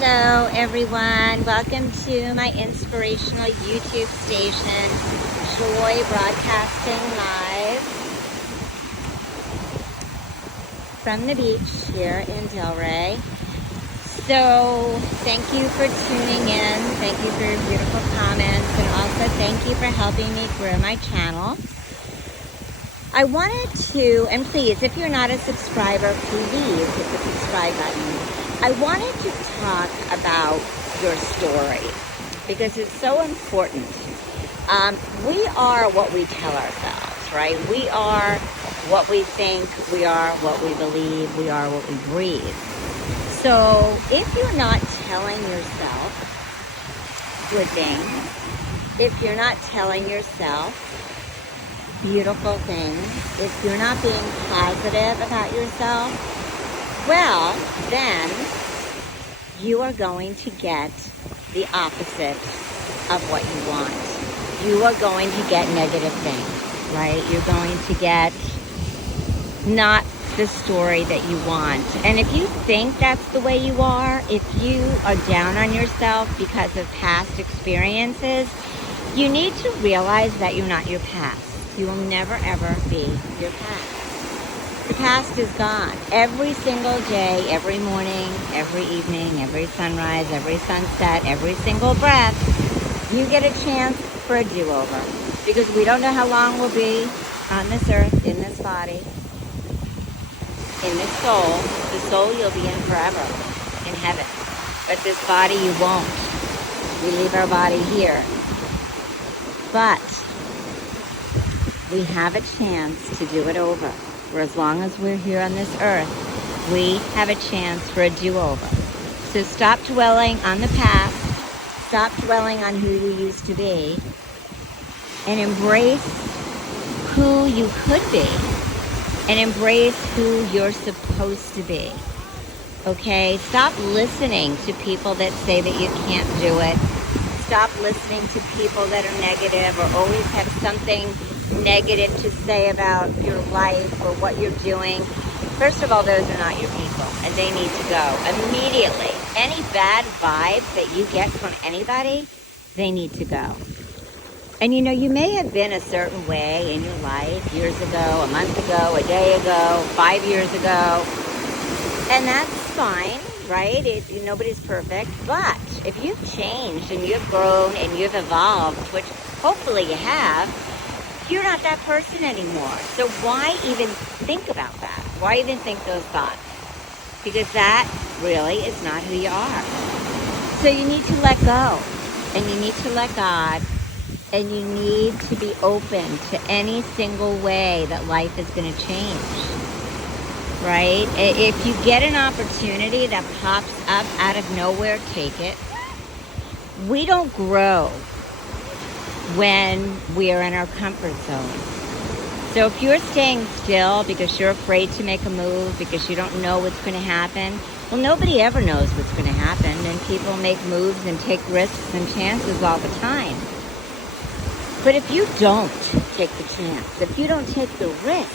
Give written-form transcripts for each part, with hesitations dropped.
Hello everyone, welcome to my inspirational YouTube station, Joy Broadcasting Live from the beach here in Delray. So thank you for tuning in, thank you for your beautiful comments, and also thank you for helping me grow my channel. I wanted to, and please, if you're not a subscriber, please hit the subscribe button. I wanted to talk about your story because it's so important. We are what we tell ourselves, right? We are what we think, we are what we believe, we are what we breathe. So if you're not telling yourself good things, if you're not telling yourself beautiful things, if you're not being positive about yourself, well, then you are going to get the opposite of what you want. You are going to get negative things, right? You're going to get not the story that you want. And if you think that's the way you are, if you are down on yourself because of past experiences, you need to realize that you're not your past. You will never, ever be your past. The past is gone. Every single day, every morning, every evening, every sunrise, every sunset, every single breath, you get a chance for a do-over. Because we don't know how long we'll be on this earth, in this body, in this soul. The soul you'll be in forever, in heaven. But this body you won't. We leave our body here. But we have a chance to do it over. For as long as we're here on this earth, we have a chance for a do-over. So stop dwelling on the past, stop dwelling on who you used to be, and embrace who you could be, and embrace who you're supposed to be. Okay? Stop listening to people that say that you can't do it. Stop listening to people that are negative or always have something negative to say about your life or what you're doing. First of all, those are not your people, and they need to go immediately. Any bad vibes that you get from anybody, they need to go. And you know, you may have been a certain way in your life years ago, a month ago, a day ago, 5 years ago, and that's fine, right? Nobody's perfect. But if you've changed and you've grown and you've evolved, which hopefully you have, you're not that person anymore. So why even think about that? Why even think those thoughts? Because that really is not who you are. So you need to let go, and you need to let God, and you need to be open to any single way that life is going to change, right? If you get an opportunity that pops up out of nowhere, take it. We don't grow when we are in our comfort zone. So if you're staying still because you're afraid to make a move, because you don't know what's going to happen, well, nobody ever knows what's going to happen, and people make moves and take risks and chances all the time. But if you don't take the chance, if you don't take the risk,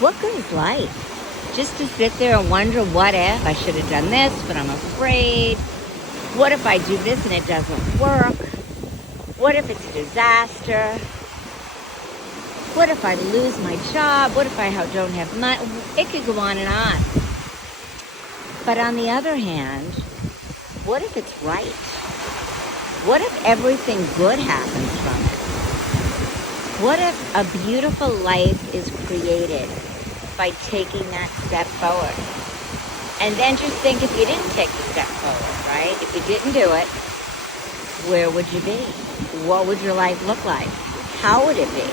what good is life? Just to sit there and wonder, what if I should have done this, but I'm afraid? What if I do this and it doesn't work? What if it's a disaster? What if I lose my job? What if I don't have money? It could go on and on. But on the other hand, what if it's right? What if everything good happens from it? What if a beautiful life is created by taking that step forward? And then just think, if you didn't take the step forward, right? If you didn't do it, where would you be? What would your life look like? How would it be?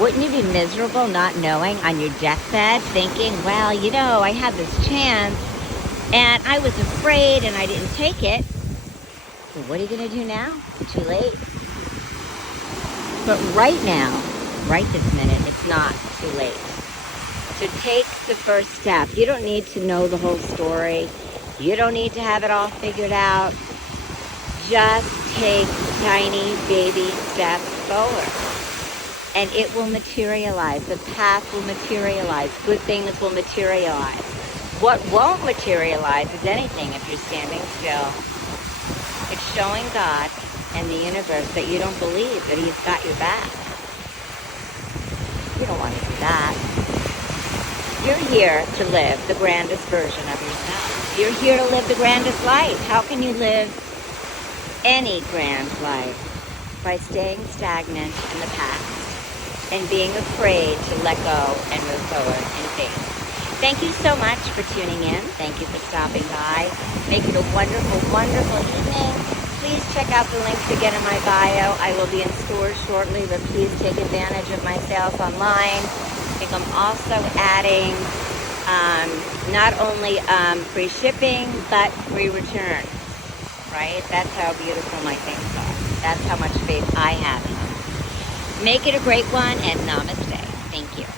Wouldn't you be miserable not knowing on your deathbed, thinking, well, you know, I had this chance and I was afraid and I didn't take it. So what are you going to do now? Too late. But right now, right this minute, it's not too late. So take the first step. You don't need to know the whole story. You don't need to have it all figured out. Just take tiny baby steps forward, and it will materialize. The path will materialize. Good things will materialize. What won't materialize is anything if you're standing still. It's showing God and the universe that you don't believe that He's got your back. You don't want to do that. You're here to live the grandest version of yourself. You're here to live the grandest life. How can you live any grand life? By staying stagnant in the past and being afraid to let go and move forward in faith. Thank you so much for tuning in. Thank you for stopping by. Make it a wonderful, wonderful evening. Please check out the links again in my bio. I will be in stores shortly, but please take advantage of my sales online. I think I'm also adding not only free shipping, but free return. Right? That's how beautiful my things are. That's how much faith I have in them. Make it a great one, and namaste. Thank you.